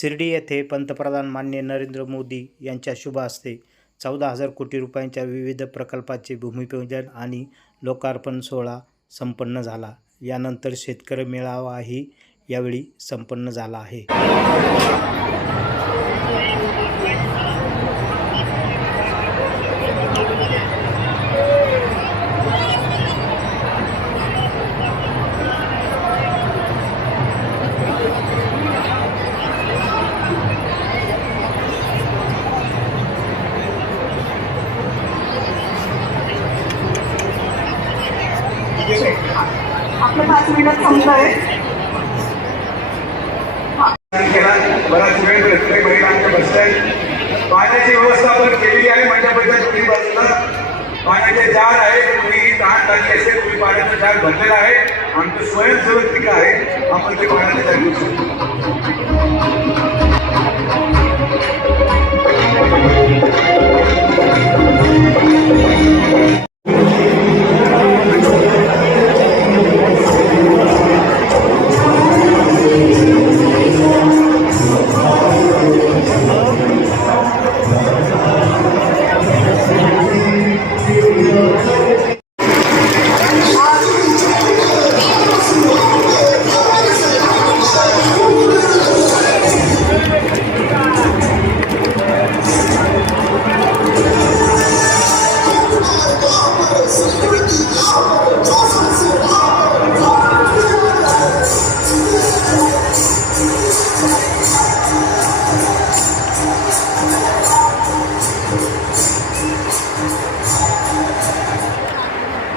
शिर्डी येथे पंतप्रधान माननीय नरेंद्र मोदी यांच्या शुभ हस्ते 14,000 कोटी रुपयांच्या विविध प्रकल्पाचे भूमिपूजन आणि लोकार्पण सोहळा संपन्न झाला. यानंतर शेतकरी मेळावाही यावेळी संपन्न झाला आहे. आपले 5 मिनिट थांबतोय. बराच वेळ रस्ते महिलांचे बसतात. पाण्याची व्यवस्था आपण केलेली आहे. मंडपाच्या दोन्ही बाजूला पाण्याचे जार आहेत. कुणी तहान लागली असेल कुणी पाण्याचा जार भरलेला आहे. आमचं स्वयंसेवक आहे, आपण ते पाण्याचे जार घेऊ शकतो.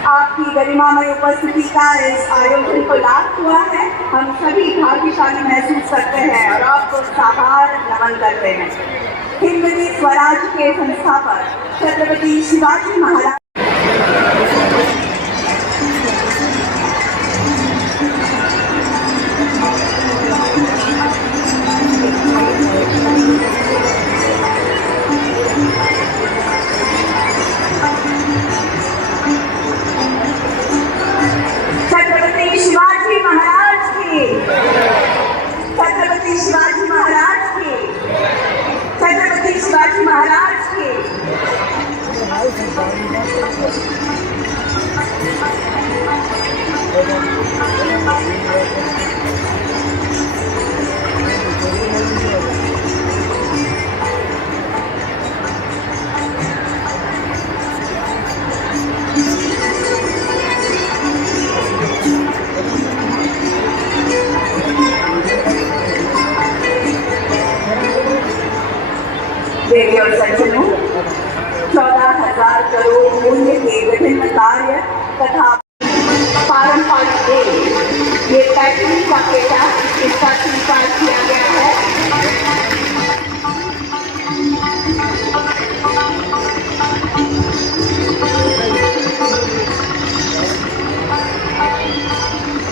आपकी गरिमामय उपस्थिति का इस आयोजन को लाभ हुआ है. हम सभी भाग्यशाली महसूस करते हैं और आपको सादर नमन करते हैं. हिंदवी स्वराज के संस्थापक छत्रपति शिवाजी महाराज देवी और सज्जनों, 14,000 करोड़ मूल्य के विभिन्न कार्य तथा पारंपरिक ये पैटर्न का पेटा इसका स्वीकार किया गया है.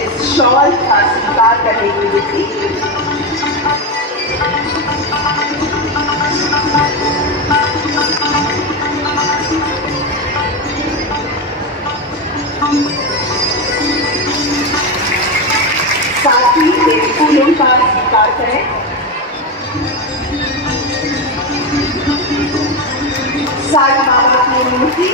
इस शॉल का स्वीकार करने की विधि साथ ही फूलों का स्वीकार करें. साई बाबा की मूर्ति,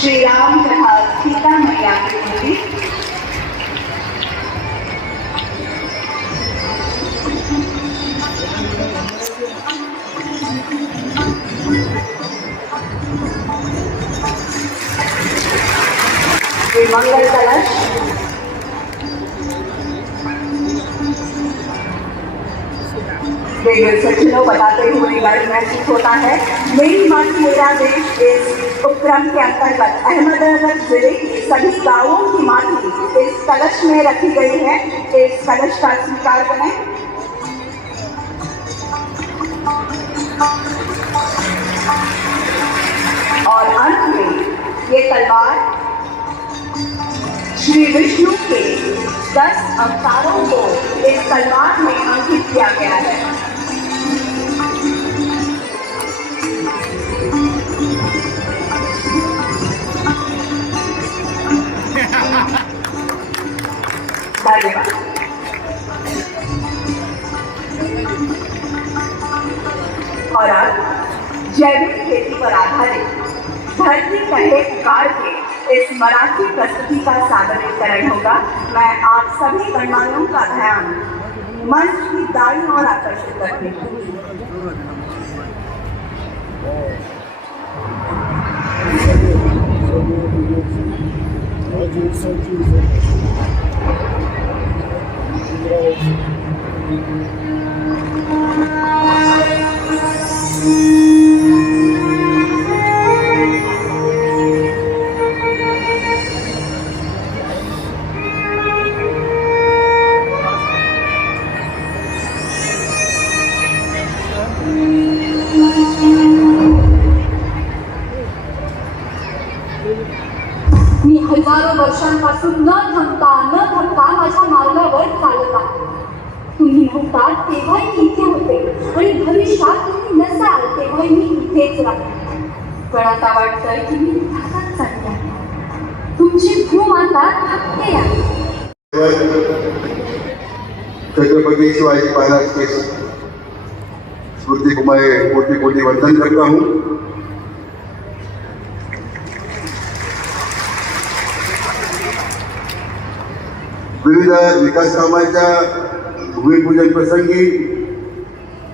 श्री राम तथा सीता मैया की मूर्ति, मंगल कलश, सज्जनों बताते हुए गर्व महसूस होता है. मेरी माटी मेरा देश इस उपक्रम के अंतर्गत अहमदनगर जिले के सभी गांवों की माटी इस कलश में रखी गई है. इस कलश का स्वीकार करें. और अंत में ये तलवार श्री विष्णु के 10 अवतारों को इस तलवार में अंकित किया गया है. और अब जैविक खेती पर आधारित धरती कहे पुकार के इस मराठी प्रस्तुति का सादरीकरण होगा। मैं आप सभी गणमान्यों का ध्यान मंच की दाईं ओर आकर्षित करती हूँ। मी हजारो वर्षांपासून न थकता माझ्या मार्गावर चालत आहे. तुम्ही नव्हता तेव्हाही मी इथे होते आणि भविष्यात तुम्ही नसाल तेव्हाही मी इथेच राहते. पण आता वाटतंय की मी भागात चालले आहे. तुमची भूमाता थकते आहे. छत्रपति शिवाजी महाराज के स्मृति को मैं कोटि कोटि वंदन करता हूँ. विविध विकास कामांच्या भूमिपूजन प्रसंगी,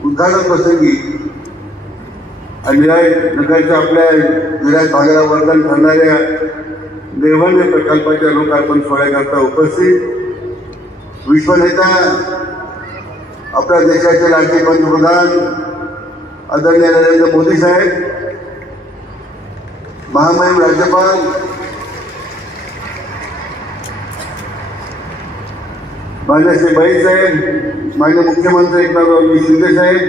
उद्घाटन प्रसंगी आणि नगरच्या आपल्या विराट भागाला वर्धन ठरणाऱ्या निर्वंध प्रकल्पाच्या लोकार्पण सोहळ्याकरता उपस्थित विश्वनेता आपल्या देशाचे लाडके पंतप्रधान आदरणीय नरेंद्र मोदी साहेब, महामहिम राज्यपाल मान्य श्री भाई साहेब, मान्य मुख्यमंत्री एकनाथरावजी शिंदे साहेब,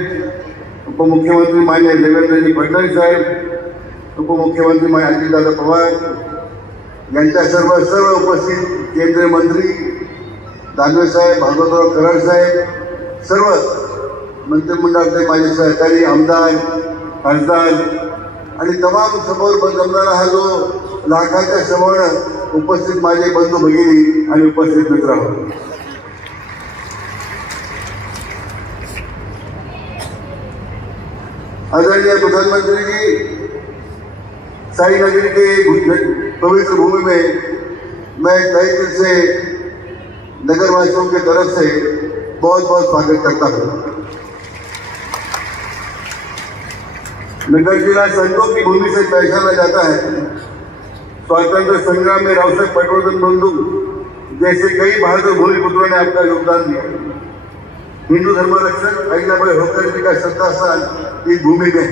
उपमुख्यमंत्री मान्य देवेंद्रजी फडणवीस साहेब, उपमुख्यमंत्री मान्य अजितदादा पवार यांच्या सर्व उपस्थित केंद्रीय मंत्री दानवे साहेब, भागवतराव कराड साहेब, सर्व मंत्रिमंडळातले माझे सहकारी आमदार, खासदार आणि तमाम समोर जमणारा हा जो लाखाच्या समोर उपस्थित माझे बंधू भगिनी आणि उपस्थित मित्र आहोत. आदरणीय प्रधानमंत्री जी, साई नगरी के पवित्र भूमि में मैं तहे दिल से नगरवासियों की तरफ से बहुत बहुत स्वागत करता हूँ. नगर जिला संतों की भूमि से पहचाना जाता है. स्वातंत्र संग्राम में रावसाहेब पटवर्धन बंधु जैसे कई बहादुर भूमिपुत्रों ने अपना योगदान दिया. हिंदू धर्म रक्षक अहिल्याबाई होळकर जी का श्रद्धा स्थान इस भूमि में,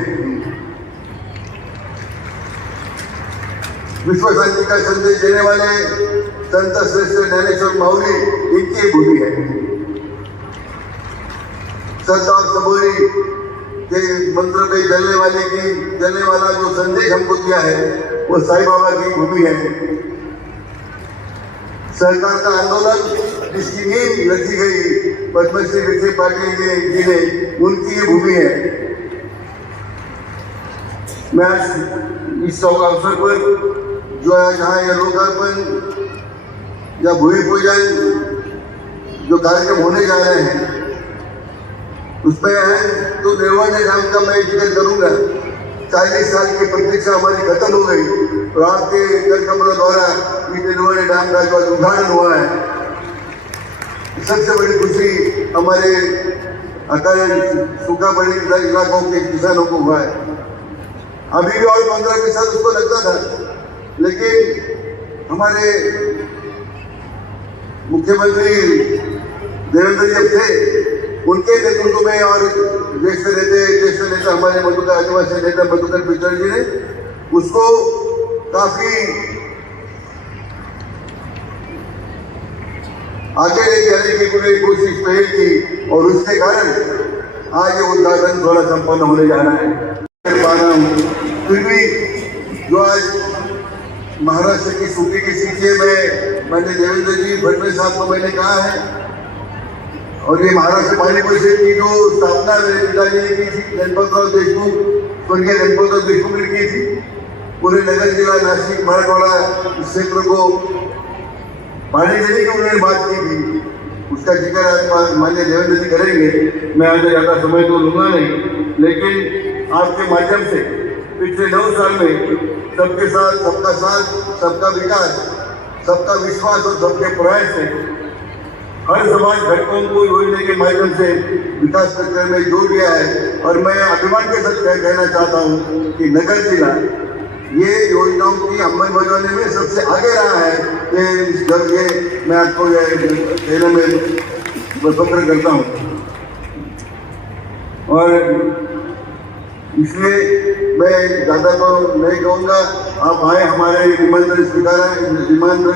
विश्व शांति का संदेश देने वाले संत श्रेष्ठ ज्ञानेश्वर माऊली इनकी भूमि है. संत और सबोरी के मंत्र पे जलने वाला जो संदेश हमको दिया है वो साईं बाबा की भूमि है. सरकार का आंदोलन जिसकी नींव रची गई पद्मश्री विखे पाटिल जी ने, उनकी ये भूमि है. मैं आज इस अवसर पर जो है जहाँ ये लोकार्पण या भूमि पूजन जो कार्यक्रम होने जा रहे हैं उसमें है तो निर्वाणी नाम का मैं जिक्र करूंगा. 40 साल की प्रतीक्षा हमारी खत्म हो गई और आपके कर कमलों द्वारा इस निर्वाणी डैम का जो उद्घाटन हुआ है, सबसे बड़ी खुशी हमारे अकाल सूखा पड़े इलाकों के किसानों को हुआ है. अभी भी और 15 साल उसको लगता था, लेकिन हमारे मुख्यमंत्री देवेंद्र जी थे, उनके नेतृत्व में और ज्येष्ठ नेता हमारे मधुकर आदिवासी नेता मधुकर पिचड़ जी ने उसको काफी आगे ले जाने की पूरी कोशिश पहल की और उसके कारण आज ये उद्घाटन थोड़ा संपन्न होने जा रहा है. फिर भी जो आज महाराष्ट्र की सूखी की सीटे में मैंने देवेंद्र जी फडणवीस साहब को मैंने कहा है, और ये महाराष्ट्र पानी परिषद की जो स्थापना मेरे पिताजी ने की थी, गणपतराव देशमुख, स्वर्गीय गणपतराव देशमुख ने की थी, पूरे नगर जिला नासिक मराठवाड़ा इस क्षेत्र को पानी देने की उन्होंने बात की थी. उसका जिक्र आज माननीय देवेंद्र जी करेंगे, मैं आज ज़्यादा समय तो लूँगा नहीं, लेकिन आपके माध्यम से पिछले 9 साल में सबके साथ, सबका विकास, सबका विश्वास और सबके प्रयास से हर समाज घटकों को योजना के माध्यम से विकास करने में जोड़ दिया है। और मैं अभिमान के साथ कहना चाहता हूँ कि नगर जिला ये योजनाओं की अमलबजावनी में सबसे आगे रहा है। ये मैं आपको ये कहने में फख्र करता हूँ और इसलिए मैं ज़्यादा तो नहीं कहूँगा। आप आए, हमारे निमंत्रण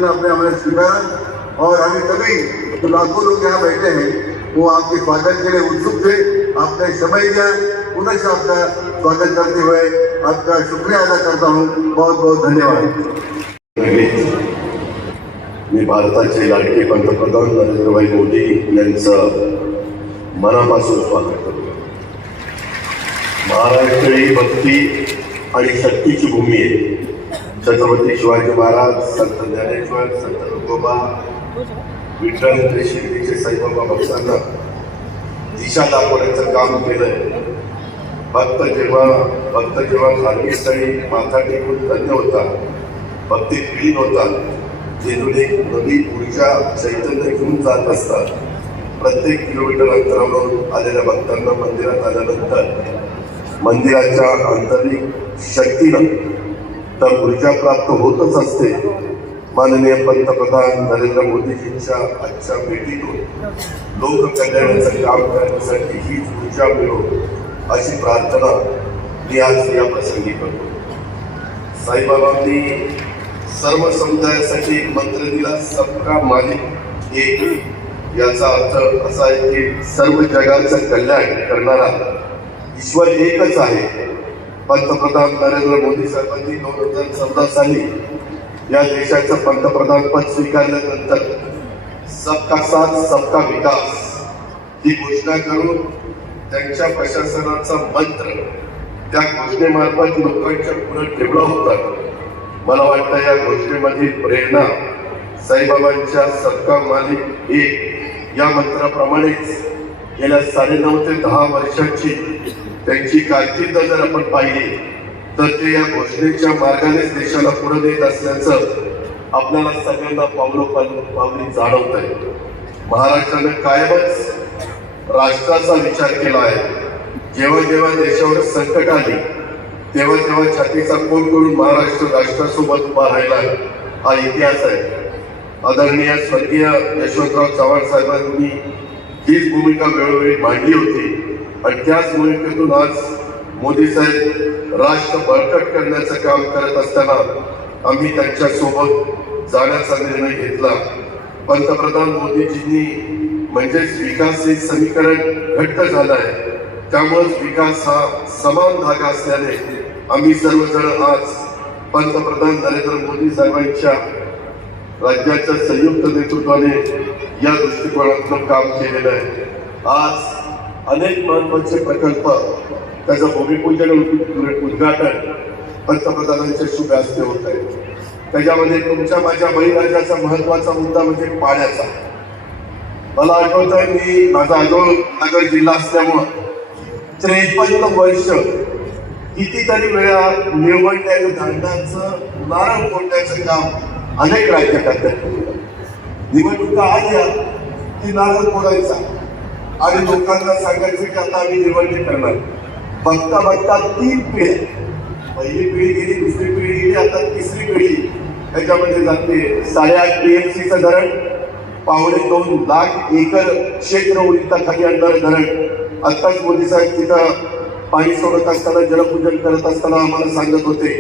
अपने हमारे स्वीकारा और हमें तभी तो लाखों लोग यहाँ बैठे हैं वो आपके स्वागत के लिए उत्सुक थे। आपने समय दिया, पुनः से आपका स्वागत करते हुए आपका शुक्रिया अदा करता हूँ। बहुत बहुत धन्यवाद। मी भारताचे लाडके पंतप्रधान नरेंद्रभाई मोदी यांचं मनापासून स्वागत करतो। महाराष्ट्र ही भक्ती आणि शक्तीची भूमी आहे। छत्रपती शिवाजी महाराज, संत ज्ञानेश्वर, संत तुकोबा, विठ्ठल श्रीचे साईबाबा भक्तांना दिशा दाखवण्याचं काम केलंय। भक्त जेव्हा धार्मिक स्थळी माथा टेकून धन्य होता, भक्तीत लीन होता, जेथून एक नवी ऊर्जा चैतन्य घेऊन जात असतात। प्रत्येक किलोमीटर अंतरावरून आलेल्या भक्तांना मंदिरात आल्यानंतर मंदिराच्या आंतरिक शक्तीनं तर ऊर्जा प्राप्त होतच असते। माननीय पंतप्रधान नरेंद्र मोदीजींच्या आजच्या भेटीतून लोककल्याणाचं काम करण्यासाठी हीच ऊर्जा मिळो अशी प्रार्थना मी आज या प्रसंगी करतो। साईबाबांनी सर्व समुदायासाठी मंत्र दिला, सबका मालिक एक। याचा अर्थ असा आहे की सर्व जगाचं कल्याण करणारा ईश्वर एकच आहे। पंतप्रधान नरेंद्र मोदी साहेबांनी 2014 साली या देशाचं पंतप्रधान पद स्वीकारल्यानंतर सबका साथ सबका विकास ही घोषणा करून त्यांच्या प्रशासनाचा मंत्र त्या घोषणेमार्फत लोकांच्या पुढे ठेवला होता। मला वाटतं या घोषणेमधील प्रेरणा साईबाबांच्या सबका मालिक एक या मंत्राप्रमाणेच गेल्या 9.5 ते 10 वर्षांची त्यांची कारकीर्द जर आपण पाहिली तर ते या घोषणेच्या मार्गानेच देशाला पुढे नेत असल्याचं आपल्याला सगळ्यांना पावली जाणवत आहे। महाराष्ट्रानं कायमच राष्ट्राचा विचार केला आहे। जेव्हा जेव्हा देशावर संकट आली तेव्हा तेव्हा छातीचा कोट करून महाराष्ट्र राष्ट्रासोबत उभा राहिला, हा इतिहास आहे। आदरणीय स्वर्गीय यशवंतराव चव्हाण साहेबांनी हीच भूमिका वेळोवेळी मांडली होती आणि त्याच भूमिकेतून आज मोदी साहेब राष्ट्र बळकट करण्याचं काम करत असताना आम्ही त्यांच्या सोबत जाण्याचा निर्णय घेतला। पंतप्रधान मोदीजींनी म्हणजेच विकास हे समीकरण घट्ट झालं आहे, त्यामुळेच विकास हा समान धागा असल्याने आम्ही सर्वजण आज पंतप्रधान नरेंद्र मोदी साहेबांच्या राज्याच्या संयुक्त नेतृत्वाने या दृष्टिकोनातून काम केलेलं आहे। आज अनेक महत्वाचे प्रकल्प त्याचं भूमिपूजन उद्घाटन पंतप्रधानांच्या शुभ हस्ते होत आहे। त्याच्यामध्ये तुमच्या माझ्या बळीराजाचा महत्वाचा मुद्दा म्हणजे पाण्याचा। मला आठवत आहे की माझा नगर जिल्हा असल्यामुळं 53 वर्ष कितीतरी वेळा निवडण्याचं धरणाचं नारळ फोडण्याचं काम अनेक राज्यकर्त्यांनी केलं। निवडणुका आल्या की नारळ फोडायचा आणि लोकांना सांगायचं की आता आम्ही निवडणूक करणार। बघता बघता 3 पिढ्या, पहिली पिढी गेली, दुसरी पिढी गेली, आता तिसरी पिढी त्याच्यामध्ये जाते। 8.5 TMCचं धरण, 2.25 लाख एकर क्षेत्र ओलिताखाली आणणारं धरण। आत्ताच मोदी साहेब तिथं पाणी सोडत असताना, जलपूजन करत असताना आम्हाला सांगत होते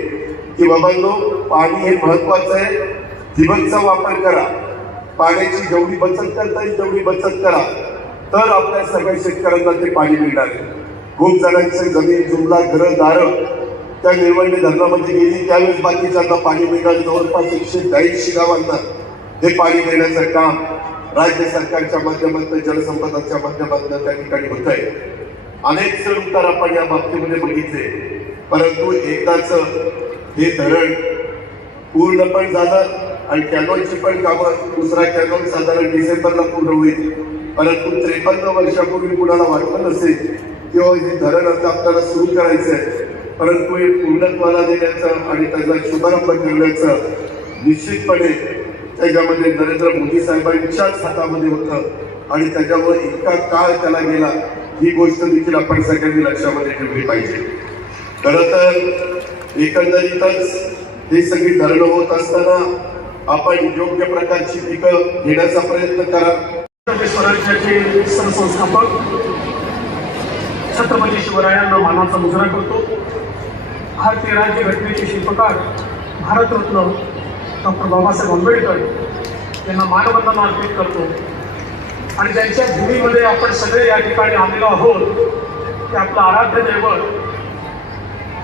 की बाबांनो, पाणी हे महत्वाचं आहे, ठिबकचा वापर करा, पाण्याची जेवढी बचत करता येईल तेवढी बचत करा, तर आपल्या सगळ्या शेतकऱ्यांना ते पाणी मिळणार आहे। खूप जणांची जमीन जुमला घरं दारं त्या निळवंडे धरणामध्ये गेली, त्यावेळेस बाकीच्यांना पाणी मिळणार। जवळपास 180 गावांना हे पाणी देण्याचं काम राज्य सरकारच्या माध्यमातून, जलसंपदाच्या माध्यमातून त्या ठिकाणी होत आहे। अनेक चढ उतार आपण या बाबतीमध्ये बघितले, परंतु एकदाच हे धरण पूर्ण पण झालं आणि कॅनॉलची पण कामं, दुसरा कॅनॉल साधारण डिसेंबरला पूर्ण होईल. परंतु 53 वर्षापूर्वी कुणाला वाटलं नसेल किंवा हे धरण आता आपल्याला सुरू करायचं आहे, परंतु हे पूर्णत्वाला देण्याचं आणि त्याचा शुभारंभ करण्याचं निश्चितपणे त्याच्यामध्ये नरेंद्र मोदी साहेबांच्याच हातामध्ये होतं आणि त्याच्यामुळे इतका काळ त्याला गेला, ही गोष्ट देखील आपण सगळ्यांनी लक्षामध्ये ठेवली पाहिजे. खरं तर एकंदरीतच ही सगळी धरणं होत असताना आपण योग्य प्रकारची पिकं घेण्याचा प्रयत्न करा. स्वराज्याचे सरसंस्थापक छत्रपती शिवरायांना मानाचा मुजरा करतो. भारतीय राज्यघटनेचे शिल्पकार भारतरत्न डॉक्टर बाबासाहेब आंबेडकर यांना मानवंदना अर्पित करतो. आणि ज्यांच्या भूमीमध्ये आपण सगळे या ठिकाणी आलेलो आहोत ते आपलं आराध्य दैवत,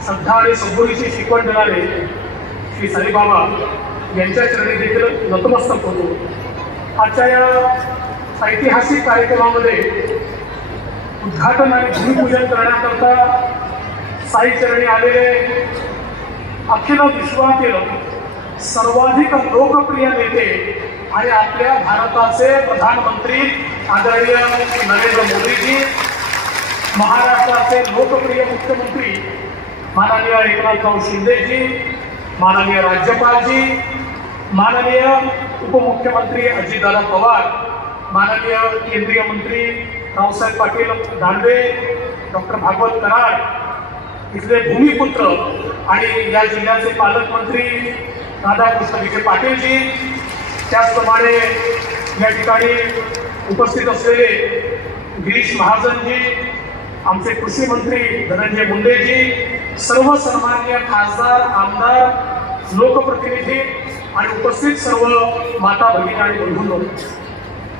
श्रद्धा आणि सबुरीची शिकवण देणारे श्री साईबाबा यांच्या चरणी देखील नतमस्तक होतो. आजच्या या ऐतिहासिक कार्यक्रमामध्ये उद्घाटन आणि भूमिपूजन करण्याकरता साई चरणी आलेले अखिल विश्वातील सर्वाधिक लोकप्रिय नेते आणि आपल्या भारताचे प्रधानमंत्री आदरणीय नरेंद्र मोदीजी, महाराष्ट्राचे लोकप्रिय मुख्यमंत्री माननीय एकनाथराव शिंदेजी, माननीय राज्यपालजी, माननीय उपमुख्यमंत्री अजितदादा पवार, माननीय केंद्रीय मंत्री रावसाहेब पाटील दानवे, डॉक्टर भागवत कराड, इथले भूमिपुत्र आणि या जिल्ह्याचे पालकमंत्री राधाकृष्ण विखे पाटीलजी, त्याचप्रमाणे या ठिकाणी उपस्थित असलेले गिरीश महाजनजी, आमचे कृषी मंत्री धनंजय मुंडेजी, सर्व सन्माननीय खासदार, आमदार, लोकप्रतिनिधी आणि उपस्थित सर्व माता भगिनी आणि बंधूंनो,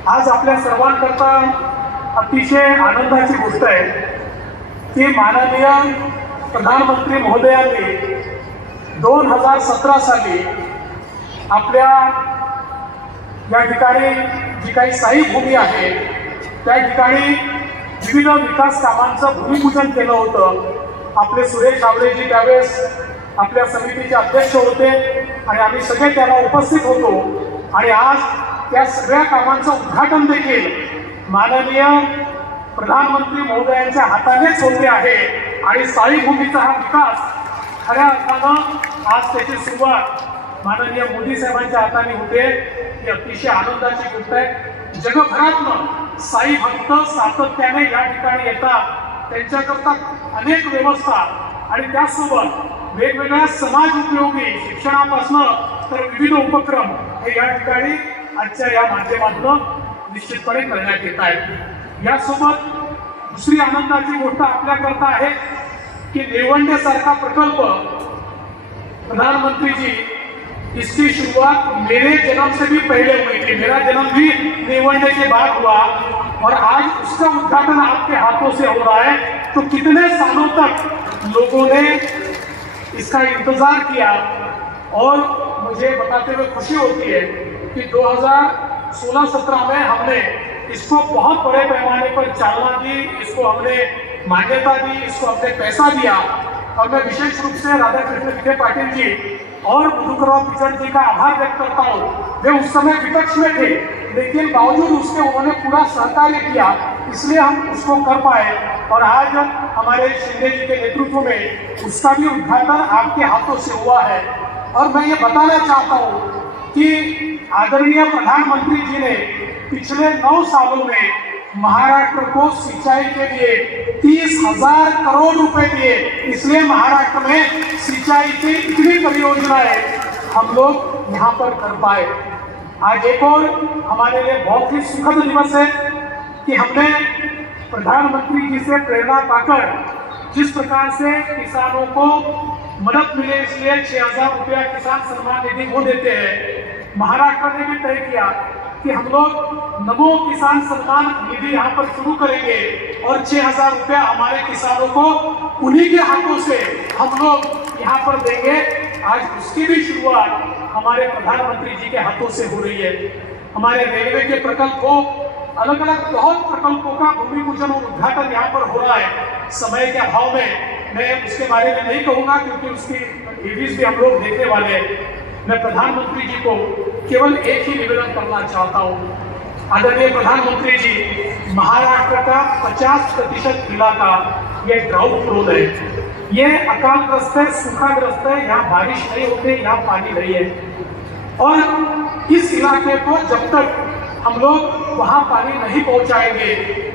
आज आपल्या सर्वांकरता अतिशय आनंदाची गोष्ट आहे की माननीय प्रधानमंत्री महोदयांनी 2017 साली आपल्या या ठिकाणी जी काही स्थायी भूमी आहे त्या ठिकाणी विविध विकास कामांचं भूमिपूजन केलं होतं. आपले सुरेश आवळेजी त्यावेळेस आपल्या समितीचे अध्यक्ष होते आणि आम्ही सगळे त्याला उपस्थित होतो. आणि आज त्या सगळ्या कामांचं उद्घाटन देखील माननीय प्रधानमंत्री महोदयांच्या हातानेच होते आहे. आणि स्थायी भूमीचा हा विकास खऱ्या अर्थानं आज त्याची सुरुवात माननीय मोदी साहेबांच्या हाताने होते. ही अतिशय आनंदाची गोष्ट आहे. जगभरातनं साई भक्त सातत्याने या ठिकाणी येतात. त्यांच्याकरता अनेक व्यवस्था आणि त्यासोबत वेगवेगळ्या समाज उपयोगी शिक्षणापासून तर विविध उपक्रम हे या ठिकाणी आजच्या या माध्यमातून निश्चितपणे करण्यात येत आहेत. यासोबत दुसरी आनंदाची गोष्ट आपल्याकरता आहे की नेवंडेसारखा प्रकल्प प्रधानमंत्री जी इसकी शुरुआत मेरे जन्म से भी पहले हुई थी. मेरा जन्म भी नेवंडे के बाद हुआ और आज उसका उद्घाटन आपके हाथों से हो रहा है. तो कितने सालों तक लोगों ने इसका इंतजार किया और मुझे बताते हुए खुशी होती है कि 2016-17 में हमने इसको बहुत बड़े पैमाने पर चालना दी, इसको हमने मान्यता दी, इसको हमने पैसा दिया. और मैं विशेष रूप से राधाकृष्ण विखे पाटिल जी और मधुकरराव पिचड़ जी का आभार व्यक्त करता हूँ. वे उस समय विपक्ष में थे लेकिन बावजूद उसके उन्होंने पूरा सहकार्य किया, इसलिए हम उसको कर पाए. और आज हमारे शिंदे जी के नेतृत्व में उसका भी उद्घाटन आपके हाथों से हुआ है. और मैं ये बताना चाहता हूँ कि आदरणीय प्रधानमंत्री जी ने पिछले 9 सालों में महाराष्ट्र को सिंचाई के लिए 30,000 करोड़ रुपए दिए. इसलिए महाराष्ट्र में सिंचाई की इतनी परियोजनाएं हम लोग यहाँ पर कर पाए. आज एक और हमारे लिए बहुत ही सुखद दिवस है कि हमने प्रधानमंत्री जी से प्रेरणा पाकर जिस प्रकार से किसानों को मदद मिले इसलिए 6,000 रुपया किसान सम्मान निधि वो देते हैं. महाराष्ट्र ने भी तय किया कि हम लोग नमो किसान सम्मान निधि यहाँ पर शुरू करेंगे और 6,000 रुपया हमारे किसानों को उन्हीं के हाथों से हम लोग यहाँ पर देंगे. आज उसकी भी शुरुआत हमारे प्रधानमंत्री जी के हाथों से हो रही है. हमारे रेलवे के प्रकल्प हो, अलग अलग बहुत प्रकल्पों का भूमि पूजन और उद्घाटन यहाँ पर हो रहा है. समय के अभाव में मैं उसके बारे में नहीं कहूँगा क्योंकि उसकी टीवीज भी हम लोग देखने वाले हैं. मैं प्रधानमंत्री जी को केवल एक ही निवेदन करना चाहता हूँ। आदरणीय प्रधानमंत्री जी, महाराष्ट्र का 50% इलाका ये ड्राउट प्रोन है, ये अकालग्रस्त है, सूखाग्रस्त है, यहाँ बारिश नहीं होती, यहाँ पानी नहीं है। और इस इलाके को जब तक हम लोग वहाँ पानी नहीं पहुँचाएंगे,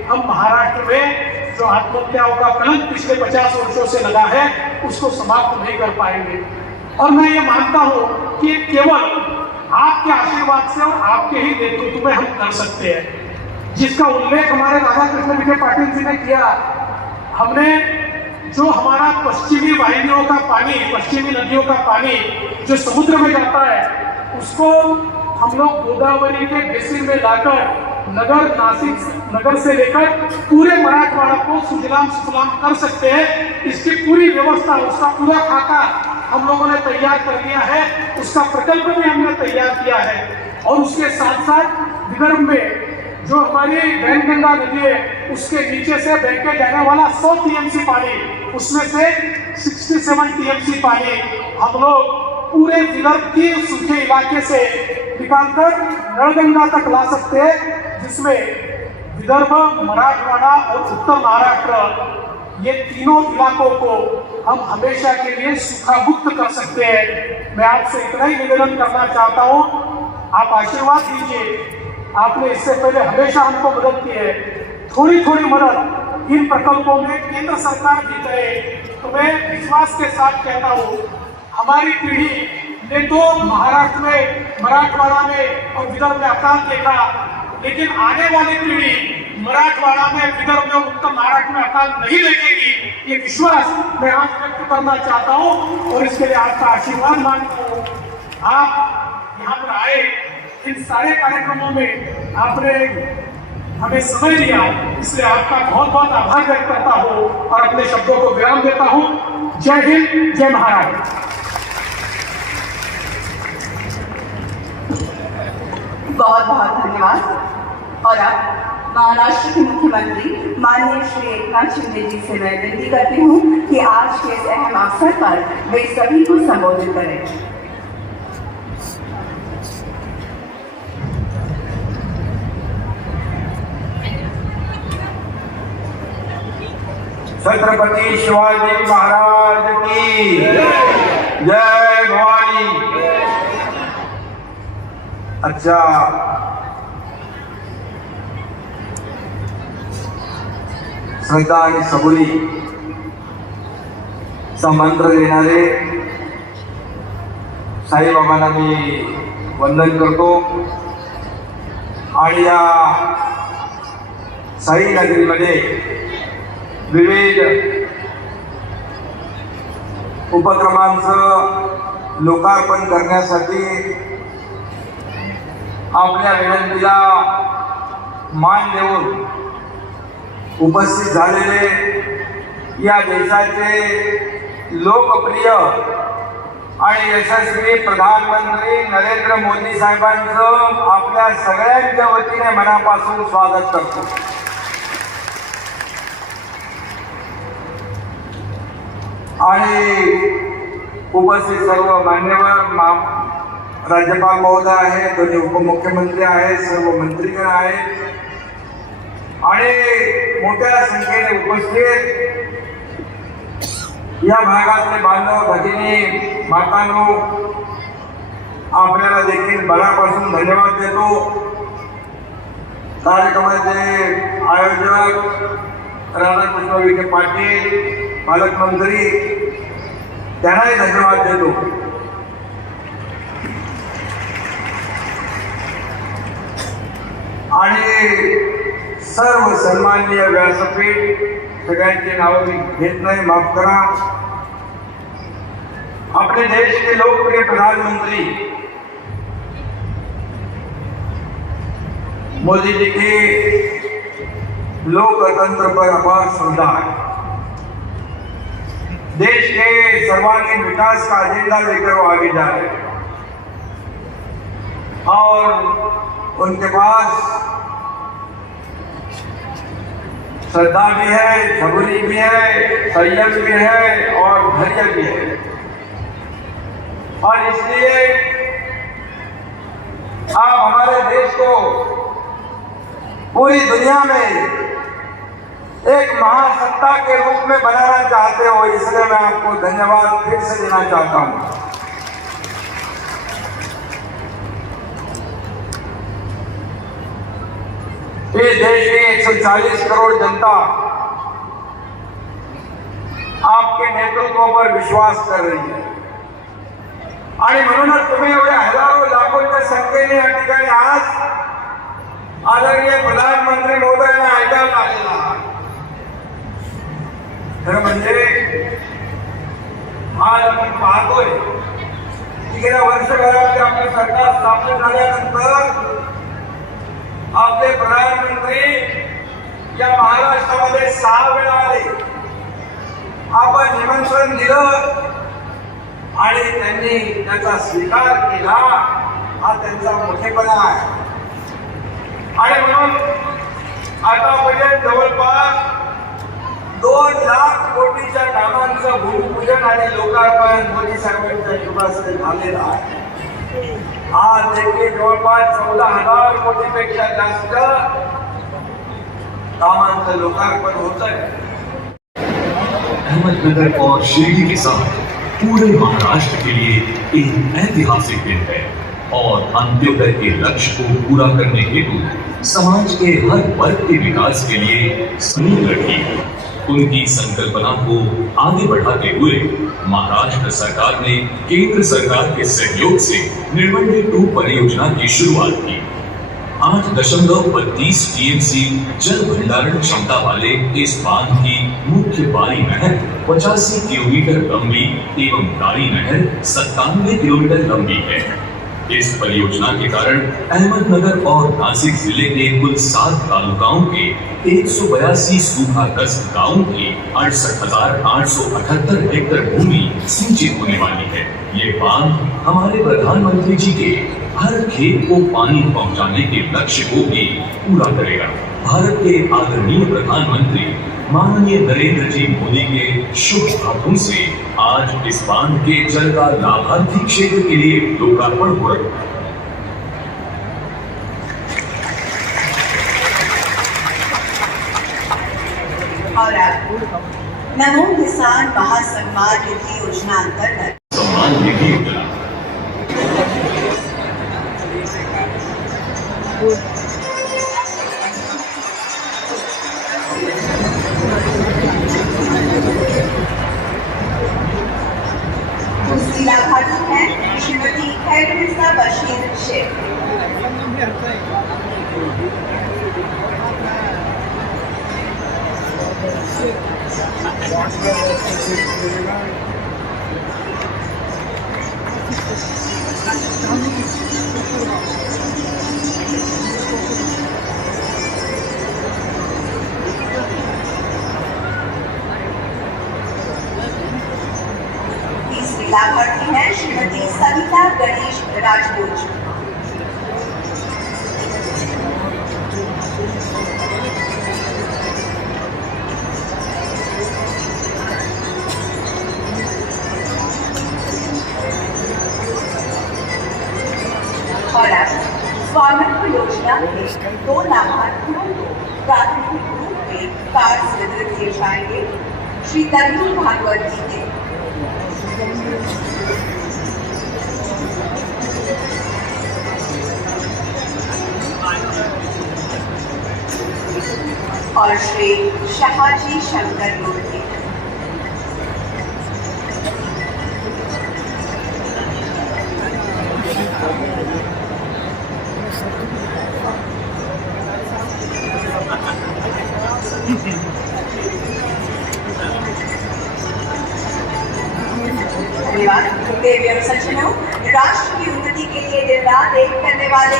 हम महाराष्ट्र में जो आत्महत्याओं का कलंक पिछले 50 वर्षों से लगा है उसको समाप्त नहीं कर पाएंगे। और मैं ये मानता हूँ कि केवल आपके आशीर्वाद से और आपके ही नेतृत्व में हम कर सकते हैं, जिसका उल्लेख हमारे राधाकृष्ण विखे पाटिल जी ने किया। हमने जो हमारा पश्चिमी वाहिनियों का पानी, पश्चिमी नदियों का पानी जो समुद्र में जाता है, उसको हम लोग गोदावरी के बेसिन में लाकर नगर से लेकर पूरे मराठवाड़ा को सुजलाम सुफलाम कर सकते हैं। इसकी पूरी व्यवस्था, उसका पूरा खाका हम लोगों ने तैयार कर लिया है, उसका प्रकल्प भी हमने तैयार किया है। और उसके साथ साथ विदर्भ में जो हमारी वैनगंगा नदी है, उसके नीचे से बह के जाने वाला 100 टीएमसी पानी, उसमें से 67 टीएमसी पानी हम लोग पूरे विदर्भ के सूखे इलाके से निकालकर नळगंगा तक ला सकते हैं, जिसमें विदर्भ, मराठवाड़ा और उत्तर महाराष्ट्र, ये तीनों इलाकों को हम हमेशा के लिए सूखा मुक्त कर सकते हैं। मैं आपसे इतना ही निवेदन करना चाहता हूँ, आप आशीर्वाद दीजिए। आपने इससे पहले हमेशा हमको मदद की है, थोड़ी थोड़ी मदद इन प्रकल्पों में केंद्र सरकार भी करे। तो मैं विश्वास के साथ कहता हूँ, हमारी पीढ़ी ने तो महाराष्ट्र में, मराठवाड़ा में और विदर्भ में अकाल देखा, लेकिन आने वाली पीढ़ी मराठवाड़ा में, विदर्भ में और उत्तर महाराष्ट्र में अकाल नहीं देखेगी, ये विश्वास मैं आज व्यक्त करना चाहता हूँ और इसके लिए आपका आशीर्वाद मांगता हूँ। आप यहाँ पर आए, इन सारे कार्यक्रमों में आपने हमें समय दिया, इसलिए आपका बहुत बहुत आभार व्यक्त करता हूँ और अपने शब्दों को विराम देता हूँ। जय हिंद, जय महाराष्ट्र। बहुत बहुत धन्यवाद। और अब महाराष्ट्र के मुख्यमंत्री माननीय श्री एकनाथ शिंदे जी से मैं विनती करती हूँ कि आज के इस अहम अवसर पर वे सभी को संबोधित करें। छत्रपति शिवाजी महाराज की जय भवानी। अच्छा, श्रद्धा आणि सबुरीचा मंत्र देणारे साईबाबांना मी वंदन करतो आणि या साई नगरीमध्ये विविध उपक्रमांचं लोकार्पण करण्यासाठी आपल्या विनंतीला मान देऊन उपस्थित झालेले या देशाचे लोकप्रिय आणि यशस्वी प्रधानमंत्री नरेंद्र मोदी साहेबांचं आपल्या सगळ्यांच्या वतीने मनापासून स्वागत करतो। आणि उपस्थित सर्व मान्यवर राज्यपाल महोदय आहेत, दोन्ही उपमुख्यमंत्री आहेत, सर्व मंत्रीगण आहेत आणि मोठ्या संख्येने उपस्थित या भागातले बांधव, भगिनी, मातांनो, आपल्याला देखील मनापासून धन्यवाद देतो। कार्यक्रमाचे आयोजक राधाकृष्ण विखे पाटील, पालकमंत्री, त्यांनाही धन्यवाद देतो। आणि सर्व सन्माननीय व्यासपीठ, सगळ्यांची नावं मी घेत नाही, माफ करा। अपने देश के लोकप्रिय प्रधानमंत्री मोदी जी की लोकतंत्र पर अपार श्रद्धा है। देश के सर्वांगीण विकास का एजेंडा लेकर वो आगे जा रहे हैं और उनके पास श्रद्धा भी है, सबूरी भी है, संयम भी है और धैर्य भी है। और इसलिए आप हमारे देश को पूरी दुनिया में एक महासत्ता के रूप में बनाना चाहते हो, इसलिए मैं आपको धन्यवाद फिर से देना चाहता हूं। इस देश की 140 करोड़ जनता आपके नेतृत्व पर विश्वास कर रही है आणि म्हणूनच तुम्ही एवढ्या हजारो लाखोंच्या संख्येने या ठिकाणी आज आदरणीय प्रधानमंत्री महोदयांना ऐकायला आलेला आहात। खरं म्हणजे आज आपण पाहतोय की गेल्या वर्षभरामध्ये आपलं सरकार स्थापन झाल्यानंतर आपले प्रधानमंत्री या महाराष्ट्रामध्ये 6 वेळा आले। आपण निमंत्रण दिलं आणि त्यांनी त्याचा स्वीकार केला, हा त्यांचा मोठेपणा आहे। आणि म्हणून आतापर्यंत जवळपास 2 लाख कोटीच्या कामांचं भूमिपूजन आणि लोकार्पण मोदी साहेबांच्या शुभास्ते झालेलं आहे। आज देखील जवळपास 14,000 कोटीपेक्षा जास्त कामांचं लोकार्पण होत आहे। अहमदनगर और शिरडी के साथ पूरे महाराष्ट्र के लिए एक ऐतिहासिक दिन है और अंत्योदय के लक्ष्य को पूरा करने हेतु समाज के हर वर्ग के विकास के लिए नींव रखी। उनकी संकल्पना को आगे बढ़ाते हुए महाराष्ट्र सरकार ने केंद्र सरकार के सहयोग से निर्मंडे 2 परियोजना की शुरुआत की। 8.32 टीएमसी जल भंडारण क्षमता वाले इस बांध की मुख्य बारी नहर 85 किलोमीटर लंबी एवं दारी नहर 97 किलोमीटर लंबी है। इस परियोजना के कारण अहमदनगर और नासिक जिले के कुल 7 तालुकाओं के 182 सूखाग्रस्त गांवों की 68,878 हेक्टेयर भूमि सिंचित होने वाली है। ये बांध हमारे प्रधानमंत्री जी के हर खेत को पानी पहुंचाने के लक्ष्य को भी पूरा करेगा। भारत के आदरणीय प्रधानमंत्री माननीय नरेंद्र जी मोदी के शुभ हाथों से आज इस बांध के जल का लाभार्थी क्षेत्र के लिए लोकार्पण हो रहा है। और अब नमो किसान महासम्मान निधि योजना अंतर्गत सम्मान निधि योजना दूसरी लाभार्थी है श्रीमती खैरुनिसा बशीर शेख। तीसरी लाभार्थी है श्रीमती सविता गणेश राजपूत। और अब स्वामित्व योजना के 2 लाभार्थियों को प्राथमिक रूप में कार्ड वितरित किए जाएंगे। श्री तरुण भागवत जी के और श्री शाहजी शंकर मूर्ति। धन्यवाद। देवी सज्जनों, राष्ट्र की उन्नति के लिए दिन रात एक करने वाले,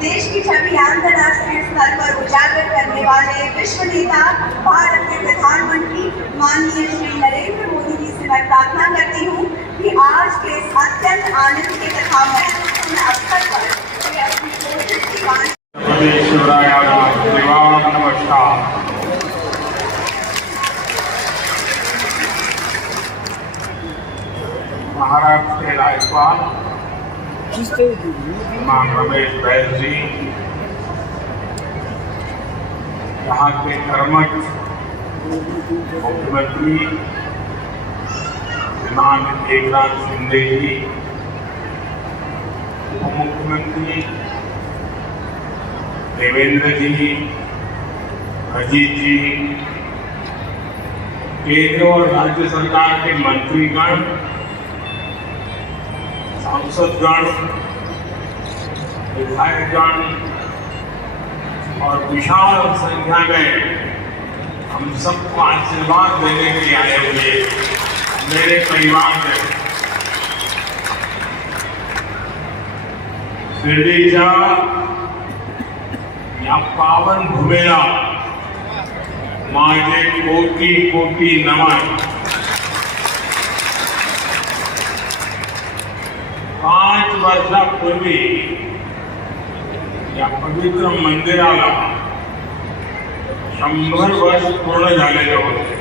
देश की छवि अंतर्राष्ट्रीय स्तर पर उजागर करने वाले विश्व नेता भारत के प्रधानमंत्री माननीय श्री नरेंद्र मोदी जी से मैं प्रार्थना करती हूँ कि आज के इस अत्यंत आनंद के तथा महत्वपूर्ण अवसर पर वे अपनी कोशिश की नमस्कार। महाराष्ट्र के राज्यपाल श्रीमान रमेश बैस जी, यहाँ के कर्मठ मुख्यमंत्री श्रीमान एकनाथ शिंदे जी, उप मुख्यमंत्री देवेंद्र जी, अजीत जी, केंद्र और राज्य सरकार के मंत्रीगण, सांसदगण, विधायकगण और विशाल संख्या में हम सबको आशीर्वाद देने के लिए आए हुए मेरे परिवार में शिर्डीच्या या पावन भूमीला माझे कोटी कोटी नमन। 5 वर्षापूर्वी या पवित्र मंदिराला 100 वर्ष पूर्ण झालेले होते,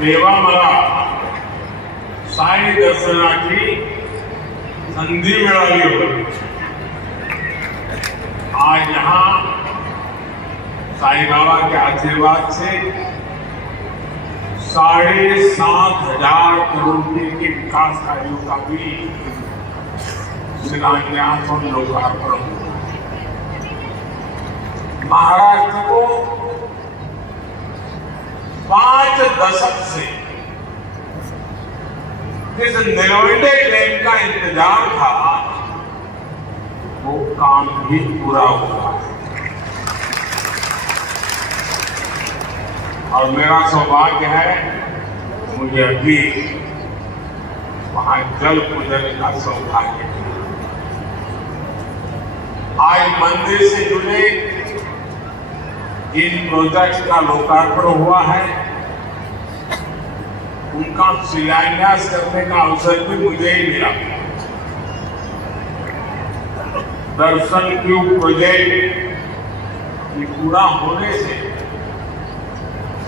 तेव्हा मला साई दर्शनाची संधी मिळाली होती। आज यहाँ साई बाबा के आशीर्वाद से 7,500 करोड़ रुपए के विकास कार्यों का भी शिलान्यास और लोकार्पण हुआ। महाराष्ट्र को 5 दशक से जिस निलवंडे ट्रेन का इंतजार था वो काम भी पूरा हुआ और मेरा सौभाग्य है मुझे अभी वहां जल पूजन का सौभाग्य है। आज मंदिर से जुड़े जिन प्रोजेक्ट का लोकार्पण हुआ है उनका शिलान्यास करने का अवसर भी मुझे ही मिला। दर्शन ट्यूब प्रोजेक्ट की पूरा होने से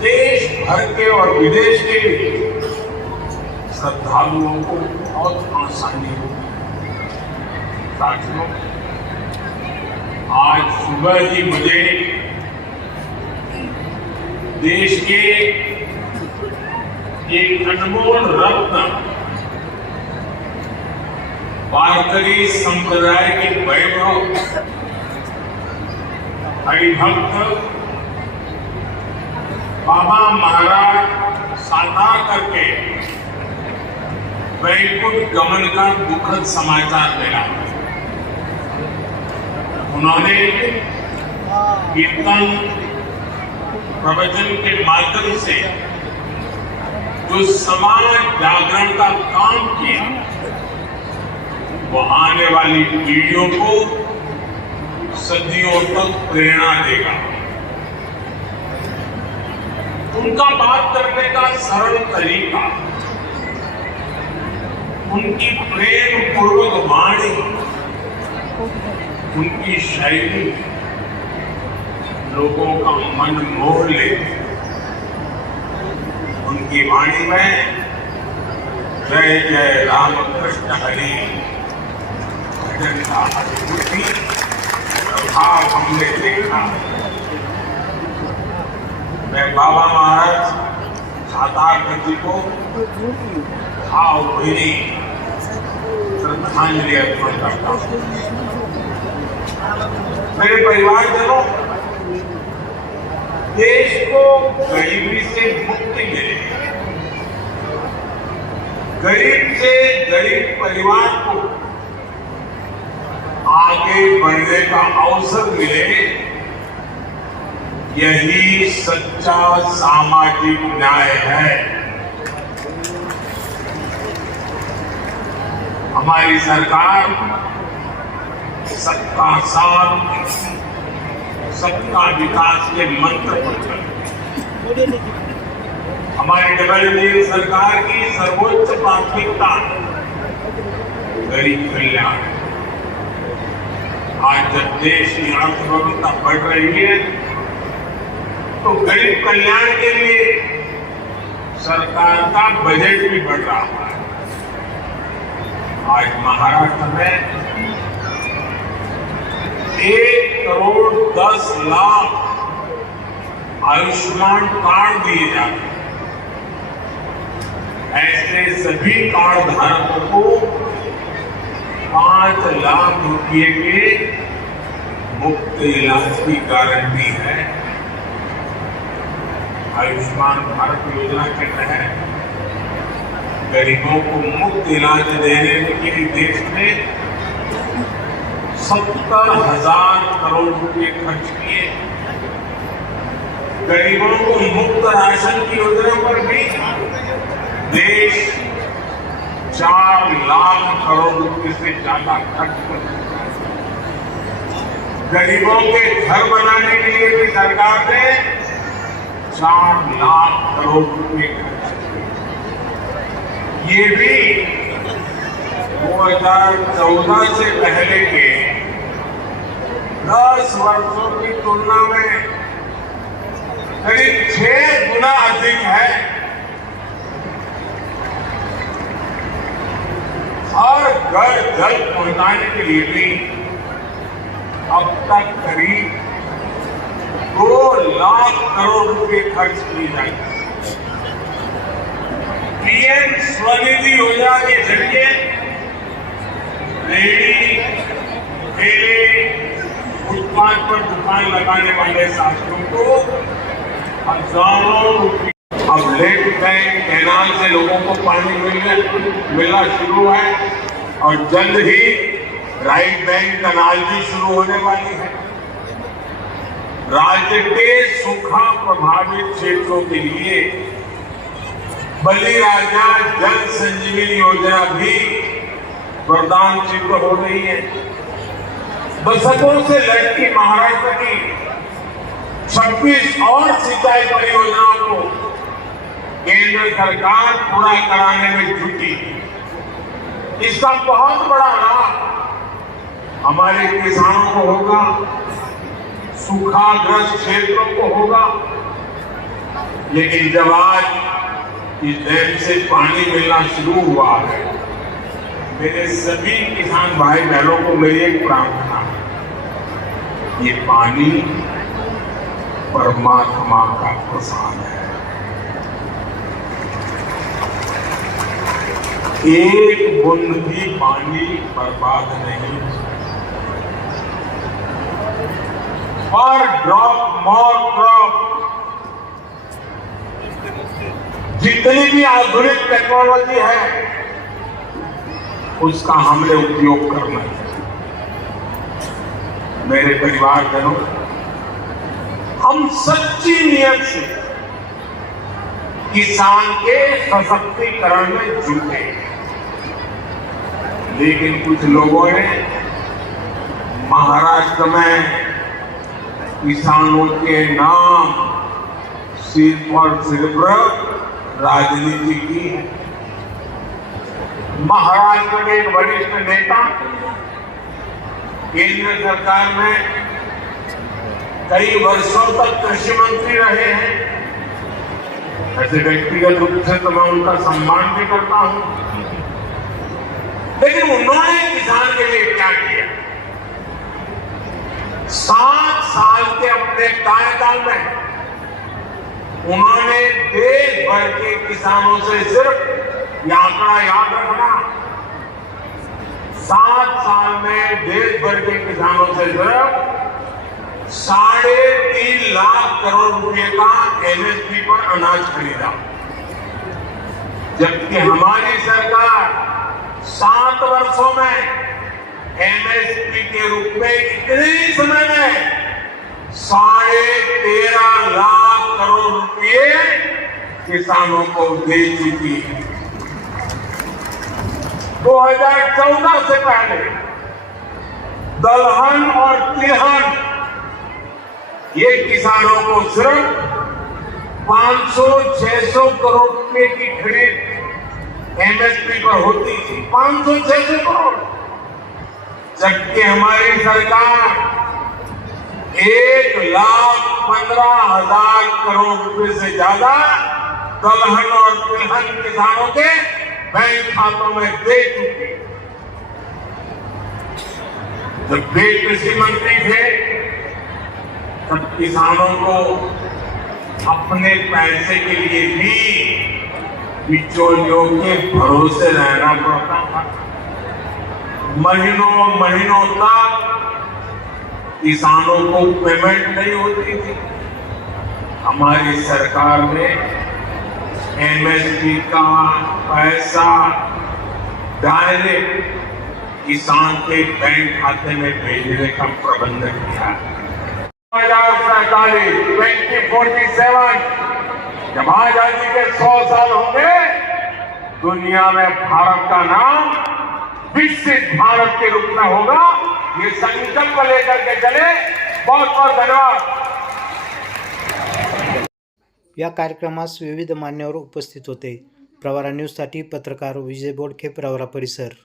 देश भर के और विदेश के श्रद्धालुओं को बहुत आसानी होगी। साथियों, आज सुबह ही मुझे देश के एक अनमोल रत्न वारकरी संप्रदाय के वैभव हरिभक्त बाबा महाराज साकार करके वैकुंठ गमन का दुखद समाचार मिला। उन्होंने कीर्तन प्रवचन के माध्यम से जो समाज जागरण का काम किया वो आने वाली पीढ़ियों को सदियों तक प्रेरणा देगा। उनका बात करने का सरल तरीका, उनकी प्रेम पूर्वक वाणी, उनकी शैली लोगों का मन मोह ले। उनकी वाणी में जय जय राम कृष्ण हरि भजन का अद्भुत भाव हमने देखा। मैं बाबा महाराज सातारकर जी को भावभीनी श्रद्धांजलि अर्पण करता हूँ। मेरे परिवारजनों, देश को गरीबी से मुक्ति मिले, गरीब से गरीब परिवार को आगे बढ़ने का अवसर मिले, यही सच्चा सामाजिक न्याय है। हमारी सरकार सबका साथ सबका विकास के मंत्र पर चले। हमारी डबल इंजन सरकार की सर्वोच्च प्राथमिकता गरीब कल्याण। आज जब देश की अर्थव्यवस्था बढ़ रही है तो गरीब कल्याण के लिए सरकार का बजट भी बढ़ रहा है। आज महाराष्ट्र में 1,10,00,000 आयुष्मान कार्ड दिए जाते हैं। ऐसे सभी कार्ड धारकों को 5 लाख रुपए के मुफ्त इलाज की गारंटी है। आयुष्मान भारत योजना के तहत गरीबों को मुफ्त इलाज देने के लिए देश में 70,000 करोड़ रुपए खर्च किए। गरीबों को मुफ्त राशन की योजना पर भी देश 4 लाख करोड़ रुपए से ज्यादा खर्च कर चुका है। गरीबों के घर बनाने के लिए भी सरकार ने 4 लाख करोड़ रुपए खर्च किए। ये भी 2014 से पहले के 10 वर्षों की तुलना में करीब 6 गुना अधिक है। हर घर जल पहुंचाने के लिए भी अब तक करीब 2 लाख करोड़ रुपए खर्च किए जाएंगे। पीएम स्वनिधि योजना के जरिए रेहड़ी ठेले फुटपाथ पर दुकान लगाने वाले साथियों को हजारों रुपए। अब लेफ्ट बैंक कैनाल से लोगों को पानी मिलना शुरू है और जल्द ही राइट बैंक कैनाल भी शुरू होने वाली है। राज्य के सूखा प्रभावित क्षेत्रों के लिए बलिराजा जल संजीवनी योजना भी वरदान सिद्ध हो रही है। दशकों से लटकी महाराष्ट्र की 26 और सिंचाई परियोजनाओं को केंद्र सरकार पूरा कराने में जुटी। इसका बहुत बड़ा लाभ हमारे किसानों को होगा, सूखाग्रस्त क्षेत्रों को होगा। लेकिन जब आज इस डैम से पानी मिलना शुरू हुआ है, मेरे सभी किसान भाई बहनों को मेरी एक प्रार्थना है, ये पानी परमात्मा का प्रसाद है। एक बूंद भी पानी बर्बाद नहीं। पर ड्रॉप मोर क्रॉप, जितनी भी आधुनिक टेक्नोलॉजी है उसका हमने उपयोग करना है। मेरे परिवारजनों, हम सच्ची नियत से किसान के सशक्तिकरण में जुटे, लेकिन कुछ लोगों ने महाराष्ट्र में किसानों के नाम सिर्फ और सिर्फ राजनीति की है। महाराष्ट्र के एक वरिष्ठ नेता केंद्र सरकार में कई वर्षों तक कृषि मंत्री रहे हैं। ऐसे व्यक्तिगत रूप से तो मैं उनका सम्मान भी करता हूं, लेकिन उन्होंने किसान के लिए क्या किया? 7 साल के अपने कार्यकाल में उन्होंने देश भर के किसानों से सिर्फ यह आंकड़ा याद रखना, 7 साल में देश भर के किसानों से सिर्फ 3.5 लाख करोड़ रुपए का एमएसपी पर अनाज खरीदा। जबकि हमारी सरकार 7 वर्षों में एमएसपी के रूप में इतने ही समय में 13.5 लाख करोड़ रुपए किसानों को दे चुकी है। 2014 से पहले दलहन और तिलहन ये किसानों को सिर्फ 500-600 करोड़ रुपए की खरीद एमएसपी पर होती थी, 500-600 करोड़। जबकि हमारी सरकार 1,15,000 करोड़ रुपए से ज्यादा दलहन और तिलहन किसानों के बैंक खातों में दे चुकी। जब वे कृषि मंत्री थे तब किसानों को अपने पैसे के लिए भी बिचौलियों के भरोसे रहना पड़ता था। महीनों महीनों तक किसानों को पेमेंट नहीं होती थी। हमारी सरकार ने एमएसपी का पैसा डायरेक्ट किसान के बैंक खाते में भेजने का प्रबंध किया। 2047 जब आजादी के 100 साल होंगे, दुनिया में भारत का नाम विकसित भारत के रूप में होगा। ये संकल्प लेकर के चले। बहुत बहुत धन्यवाद। या कार्यक्रमास विविध मान्यवर उपस्थित होते. प्रवरा न्यूजसाठी पत्रकार विजय बोडखे, प्रवरा परिसर.